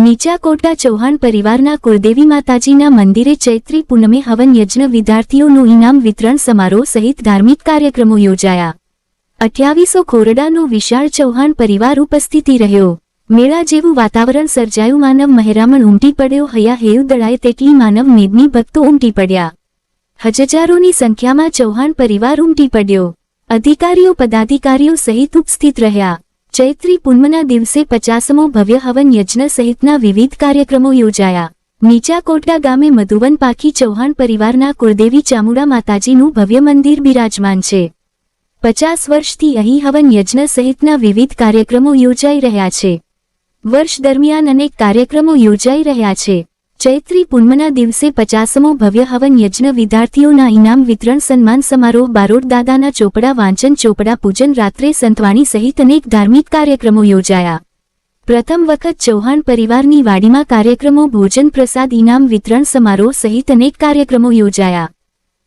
નીચા કોટા ચૌહાણ પરિવારના કુળદેવી માતાજીના મંદિરે ચૈત્રી પૂનમે હવન યજ્ઞ વિદ્યાર્થીઓનું ઇનામ વિતરણ સમારોહ સહિત ધાર્મિક કાર્યક્રમો યોજાયા। 2800 ખોરડાનો વિશાળ ચૌહાણ પરિવાર ઉપસ્થિતિ રહ્યો। મેળા જેવું વાતાવરણ સર્જાયું। માનવ મહેરામણ ઉમટી પડ્યો। હૈયા હેવ દળાય તેટલી માનવ મેદની ભક્તો ઉમટી પડ્યા। હજારોની સંખ્યામાં ચૌહાણ પરિવાર ઉમટી પડ્યો। અધિકારીઓ પદાધિકારીઓ સહિત ઉપસ્થિત રહ્યા। ચૈત્રી પૂનમના દિવસે 50મો ભવ્ય હવન યજ્ઞ સહિતના વિવિધ કાર્યક્રમો યોજાયા। નીચા કોટા ગામે મધુવન પાખી ચૌહાણ પરિવારના કુળદેવી ચામુંડા માતાજીનું ભવ્ય મંદિર બિરાજમાન છે। 50 વર્ષથી અહીં હવન યજ્ઞ સહિતના વિવિધ કાર્યક્રમો યોજાઈ રહ્યા છે। વર્ષ દરમિયાન અનેક કાર્યક્રમો યોજાઈ રહ્યા છે। ચૈત્રી પૂનમના દિવસે 50મો ભવ્ય હવન યજ્ઞ વિદ્યાર્થીઓના ઇનામ વિતરણ સન્માન સમારોહ બારોટ દાદાના ચોપડા વાંચન ચોપડા પૂજન રાત્રે સંતવાણી સહિત અનેક ધાર્મિક કાર્યક્રમો યોજાયા। પ્રથમ વખત ચૌહાણ પરિવારની વાડીમાં કાર્યક્રમો ભોજન પ્રસાદ ઇનામ વિતરણ સમારોહ સહિત અનેક કાર્યક્રમો યોજાયા।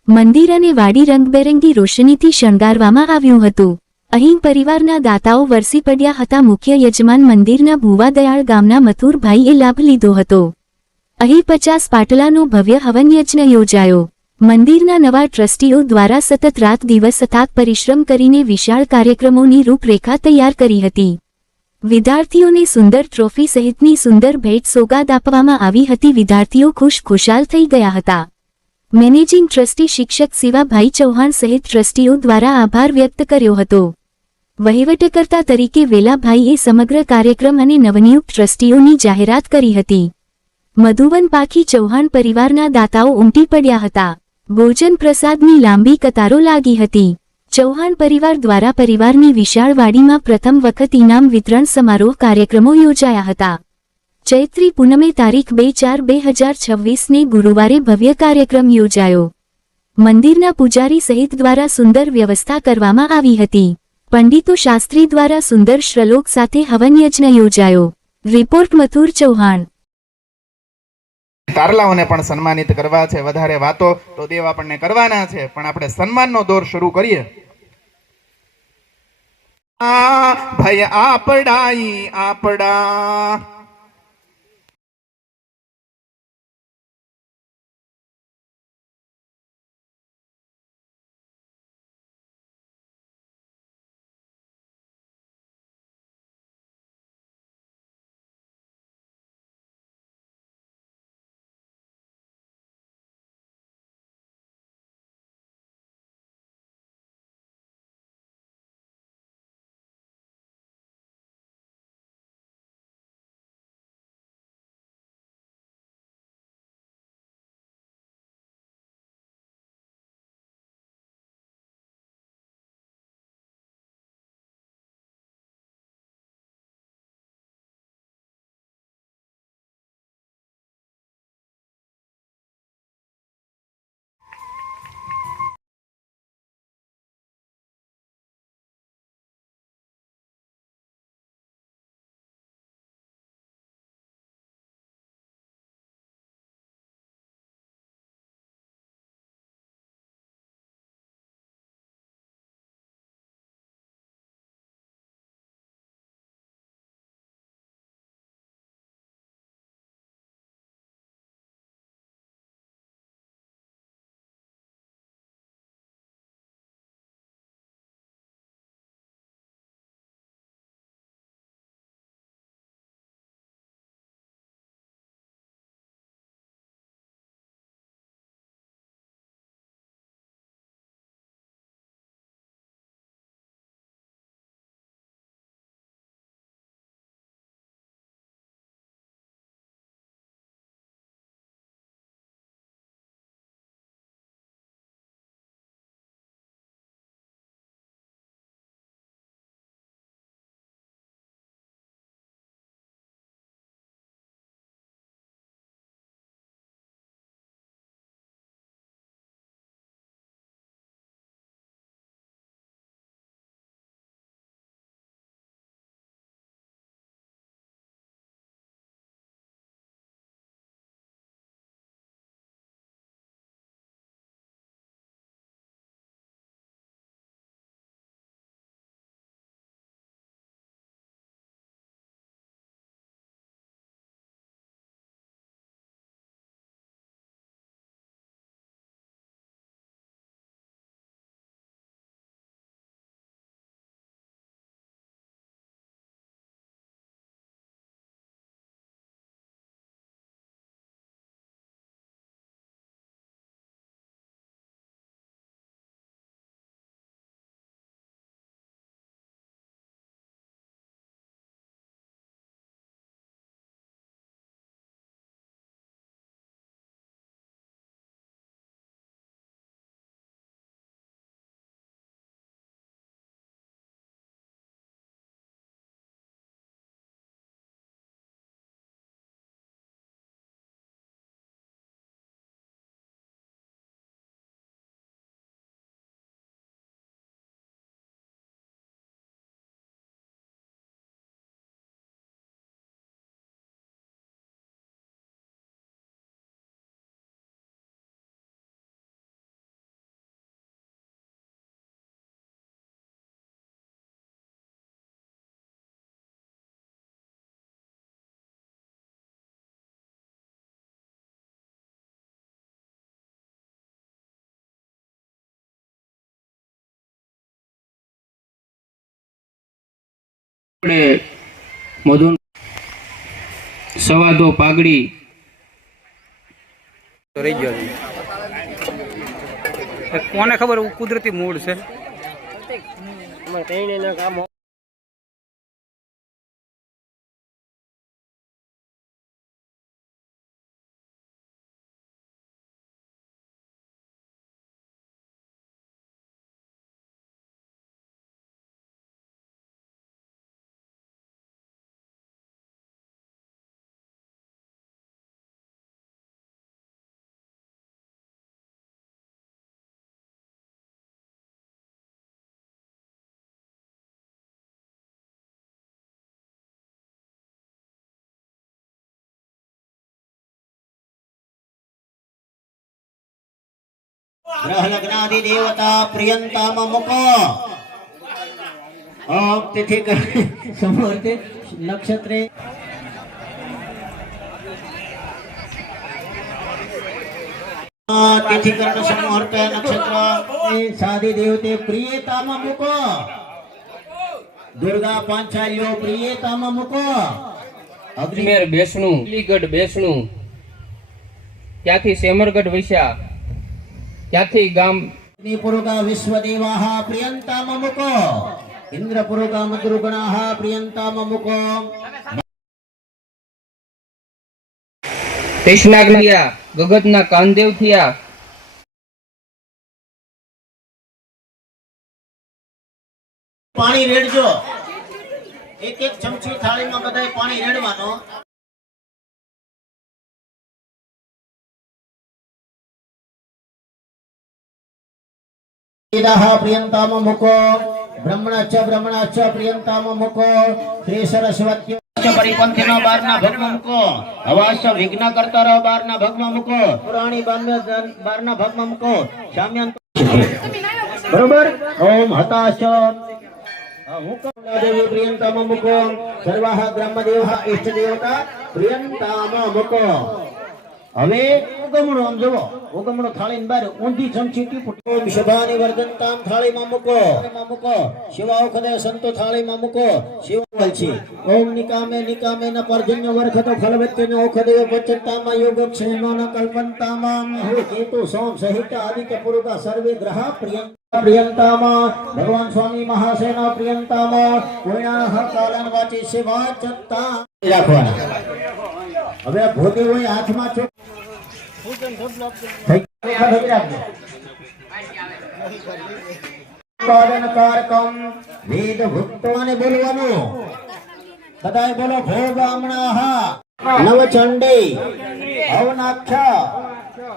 મંદિર અને વાડી રંગબેરંગી રોશનીથી શણગારવામાં આવ્યું હતું। અહીં પરિવારના દાતાઓ વરસી પડ્યા હતા। મુખ્ય યજમાન મંદિરના ભુવા દયાળ ગામના મથુરભાઈએ લાભ લીધો હતો। અહીં 50 પાટલાનો ભવ્ય હવન યજ્ઞ યોજાયો। મંદિરના નવા ટ્રસ્ટીઓ દ્વારા સતત રાત દિવસ અથાગ પરિશ્રમ કરીને વિશાળ કાર્યક્રમોની રૂપરેખા તૈયાર કરી હતી। વિદ્યાર્થીઓને સુંદર ટ્રોફી સહિતની સુંદર ભેટ સોગાદ આપવામાં આવી હતી। વિદ્યાર્થીઓ ખુશાલ થઈ ગયા હતા। મેનેજિંગ ટ્રસ્ટી શિક્ષક શિવાભાઈ ચૌહાણ સહિત ટ્રસ્ટીઓ દ્વારા આભાર વ્યક્ત કર્યો હતો। વહીવટકર્તા તરીકે વેલાભાઈએ સમગ્ર કાર્યક્રમ અને નવનિયુક્ત ટ્રસ્ટીઓની જાહેરાત કરી હતી। મધુવન પાખી ચૌહાણ પરિવારના દાતાઓ ઉમટી પડ્યા હતા। ભોજન પ્રસાદની લાંબી કતારો લાગી હતી। ચૌહાણ પરિવાર દ્વારા પરિવારની વિશાળ વાડીમાં પ્રથમ વખત ઇનામ વિતરણ સમારોહ કાર્યક્રમો યોજાયા હતા। ચૈત્રી પૂનમે તારીખ 2/4/2026ને ગુરુવારે ભવ્ય કાર્યક્રમ યોજાયો। મંદિરના પૂજારી સહિત દ્વારા સુંદર વ્યવસ્થા કરવામાં આવી હતી। પંડિતો શાસ્ત્રી દ્વારા સુંદર શ્લોક સાથે હવન યજ્ઞ યોજાયો। રિપોર્ટ મથુર ચૌહાણ। તારલાઓને પણ સન્માનિત કરવા છે। વધારે વાતો તો દેવ આપણને કરવાના છે, પણ આપણે સન્માનનો દોર શરૂ કરીએ। ભય આપડા આપણે મધુ સવાદો પાઘડી રહી ગયો છે કોને ખબર કુદરતી મૂળ છે ग्रह लग्नादि देवता प्रियंताम मुको ओम तिथि समूर्ति नक्षत्रे तिथि करण समूहर्त नक्षत्र साधि देवते प्रियताम मुको दुर्गा पांचाल्यो प्रियताम मुको અજમેર બેસણું, અલીગઢ બેસણું, ત્યાંથી સેમરગઢ વસ્યા, ત્યાંથી ગામ पुरुगा विश्वदेवाः प्रियंताम मुको इंद्रपुरुगा मधुरुगणाः प्रियंताम मुको કૃષ્ણાગ થયા, ગગતના કાનદેવ થયા, पानी रेड़जो एक एक चमची थाली में बधाय पानी रेड़वानो प्रियंताम मुको ब्रह्मणाच प्रियंताम मुको श्री सरस्वती परिपंथीनो बारना भगवा मुको हवास विघ्न करता रहो बारना भगवा मुको पुराणी बारना भगवा मुको शाम्यांत बरोबर ओम हताश देवी प्रियंताम मुको सर्वाः ग्रामदेवः इष्ट देवता प्रियंताम मुको હવે ઉગમણો આમ જોવો ઉગમણો થાળીની બહાર ઊંધી ચમચી ટીપું ઓમ શભાની વર્ધનતામ થાળીમાં મૂકો શિવા ઔખદે સંતો થાળીમાં મૂકો શિવલ છે ઓમ નિકામે ન પર્જન્ય વર્ખતો ફલવત્ય ન ઔખદે વચનતામાં યોગ ક્ષેમો ન કલ્પંતામાં કેતુ સોમ સહિત આદિત્ય પુરુષા સર્વે ગ્રહ પ્રિયંતામાં ભગવાન સ્વામી મહાસેના પ્રિયંતામાં કોઈના કાલન વાચી સેવા ચત્તા રાખવાના હવે ભોગે હોય હાથમાં છો વેદ ભક્તોને બોલવાનું બધાય બોલો ભોગ હમણાં નવચંડી અવનાખ્ય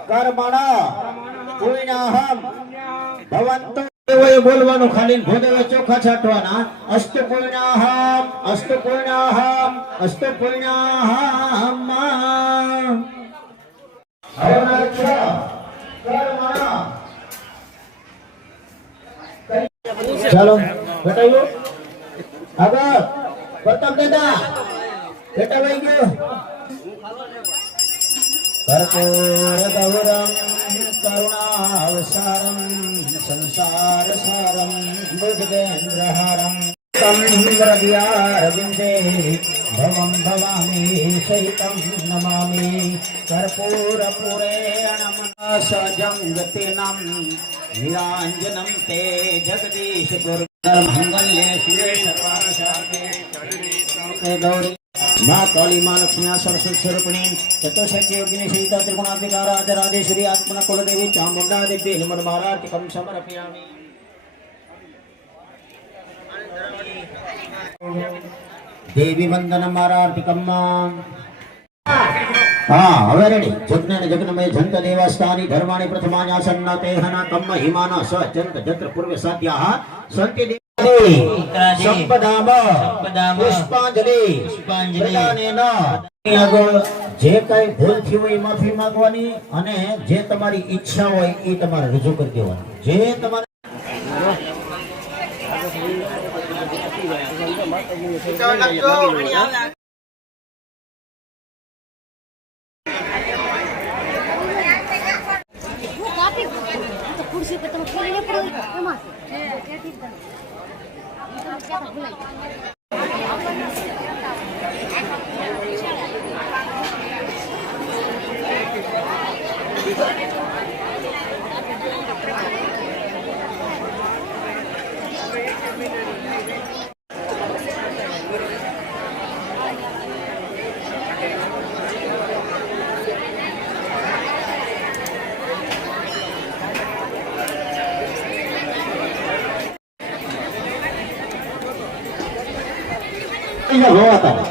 કર્મણ પુણ્યહમ ભવંતો એવો બોલવાનું ખાલી ભોદેવે ચોખા છાંટવાના અસ્તુ પુણ્યહમ ચાલો બતાવ્યું આગળ પ્રતાપ દાદા બેટા ભાઈ ગયો कर्पूर गौरम करुणावसारम संसार सारम बुद्धेन्द्रहारम तम्रव्यारविंदे भवं भवामी सहितं नमामि कर्पूर पुरेणमनसजं गतिनं नीलाञ्जनं ते जगदीश गुरुमङ्गल्ये शिवे सर्वासाके गौरी माँ काली माँ लक्ष्मी सरस्वती स्वरूपिणी चतुर्षष्टि योगिनी सहिता त्रिगुणात्मिका राजराजेश्वरी आत्मना कुलदेवी चामुंडा देवी नमस्कारार्तिकं समर्पयामि देवी वंदनम् आरार्तिकं हाँ હવે રેડી જગ્ન જગ્નમય જંત દેવસ્થાની ધર્માણી પ્રથમાન્યાસન્ન તેહના કમ્મ હિમાન સ જંત જત્ર પૂર્વે સાધ્યાઃ સંતિ સંપદામ પુષ્પાંજલિ પ્રદાનેન આગળ જે કઈ ભૂલ થઈ હોય માફી માંગવાની અને જે તમારી ઈચ્છા હોય એ તમારે રજૂ કરી દેવાની જે તમારે कुर्सी पे तुम खेलने पड़ोगे ભવતા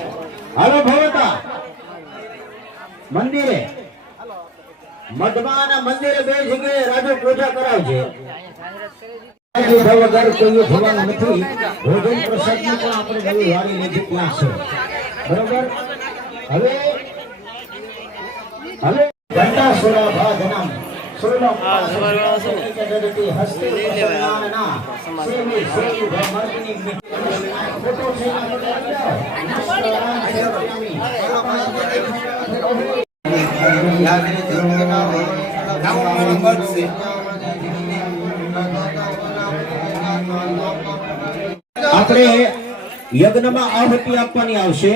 હાલો ભવતા મંદિરે મઢમાં મંદિરે બે જગ્યાએ રાજુ પૂજા કરાવજે વગર કોઈ થવાનું નથી. ભોજન પ્રસાદની પણ આપણે નવી વાળી લીધી ત્યાં છે. બરોબર. હવે ઘંટાસુરા ભાજનમ આપણે યજ્ઞમાં આહુતિ આપવાની આવશે.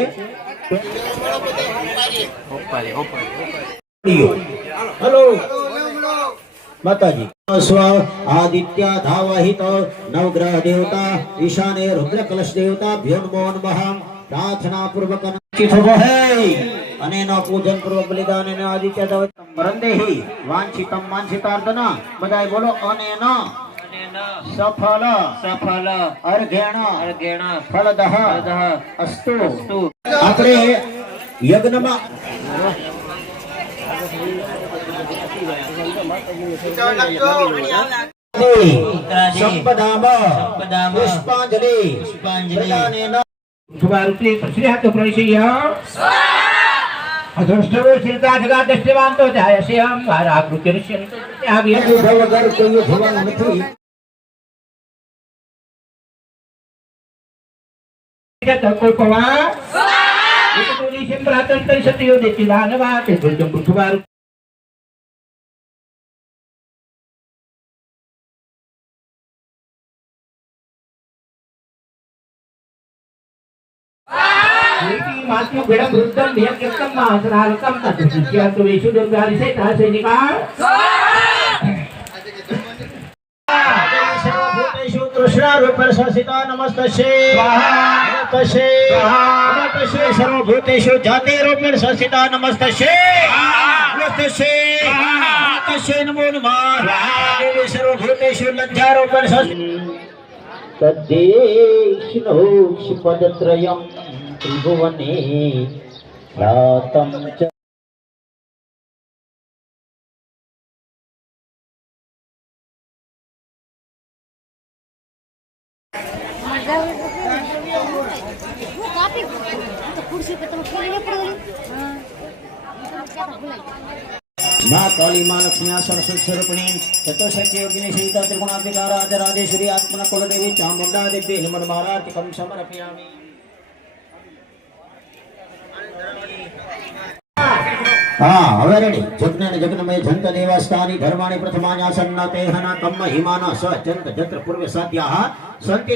હેલો માતાજી. સ્વ આદિત્ય ધાવહિત નવગ્રહ દેવતા ઈશાને રુદ્ર કલશ દેવતા ભ્યો નમઃ પ્રાર્થના પૂર્વક અને પૂજન પૂર્વક બલિદાન અને આદિત્ય વરંદેહી વાંછિતમ વાંછિતાર્થન બધાય બોલો. અને સફલ સફલ અર્ઘેણ ફળદઃ અસ્તુ. આપણે યજ્ઞમાં સંપદામ પુષ્પાંજલિ પ્રદાનેન સુભારુતિ શ્રીહાત પ્રણિશય અધોષ્ટવો ચિંતા જગા દૃષ્ટિવાંતો જાયસ્યમ વારાકૃતિ ઋષ્યંતો ત્યાગી વગર કોઈ થવાનું નથી. કોપવા વિકટોની સંપ્રાતંતરી સત્યો દેચિદાનવા તે ગુલજમ સુભારુ मातु बेड़म रुद्रम व्यक्तम मासरालकम तत्सिया तो विशु दुर्गारि से तासैनिका सर्वभूतेषु कृष्णारूपेण संस्थिता नमस्तस्यै नमस्तस्यै नमस्तस्यै सर्वभूतेषु जातिरूपेण संस्थिता नमस्तस्यै नमस्तस्यै नमस्तस्यै नमो नमः देवी सर्वभूतेषु लज्जारूपेण संस्थिता तद्देशिनो शिपदत्रयम् त्रिभुवने ख्यातं च माँ काली माँ लक्ष्मी सरस्वती स्वरूपिणी चतुर्षष्टि योगिनी सहिता त्रिगुणात्मिका राजराजेश्वरी आत्मना कुलदेवी चामुंडा देवी हिमन्मारार्तिकं समर्पयामि. हाँ હવે રેડી. જગ્ન જગ્નમય જંત દેવસ્થાની ધર્માણી પ્રથમાન્યાસન્ના તેહના કમ્મ હિમાના સ જંત જત્ર પૂર્વે સાધ્યાઃ સંતિ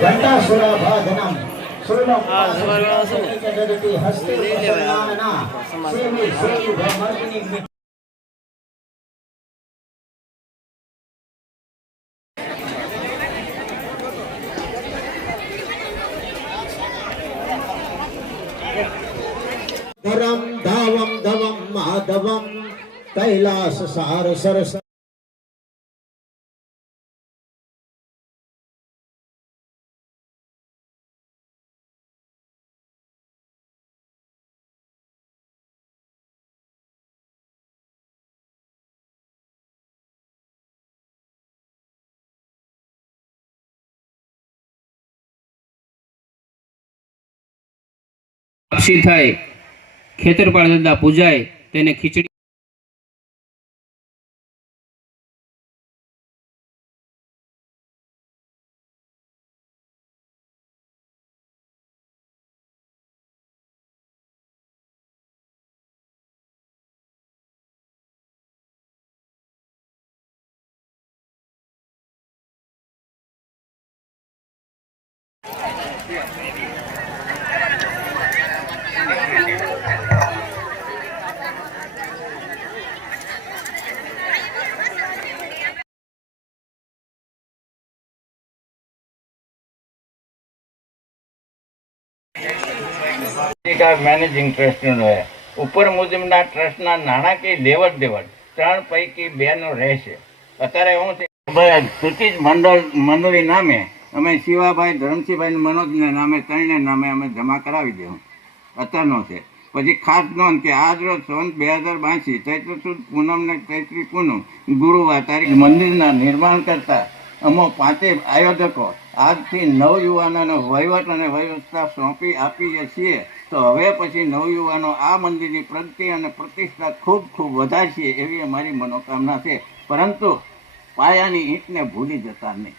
ઘંટાસુરા ભાજનમ સુરલમ જગતિ હસ્તે પ્રસન્નાના સેવી સેવી ધર્મર્તિની धरम धावम धवम माधवम कैलास सार सरस વાપસી થાય ખેતરપાળ દાદા પૂજાય તેને ખીચડી મેનેજિંગ ટ્રસ્ટીનો છે. ઉપર મુજબના ટ્રસ્ટના નાણાકીય લેવડ દેવડ 3 પૈકી 2નો રહેશે. અત્યારે હું છે સૂચિત મંડળી નામે અમે શિવાભાઈ, ધરમસિંહભાઈ, મનોજને નામે 3ને નામે અમે જમા કરાવી દેવું અત્યારનો છે. પછી ખાસ નોંધ કે આજ રોજ સંવત 2082 ચૈત્ર સુદ પૂનમ ને ચૈત્રી પૂનમ ગુરુવાર તારીખ મંદિરના નિર્માણ કરતા અમો 5 આયોજકો આજથી નવયુવાનોનો વહીવટ અને વ્યવસ્થા સોંપી આપીએ છીએ. તો હવે પછી નવયુવાનો આ મંદિરની પ્રગતિ અને પ્રતિષ્ઠા ખૂબ ખૂબ વધારશે એવી અમારી મનોકામના છે. પરંતુ પાયાની ઈંટને ભૂલી જતા નહીં.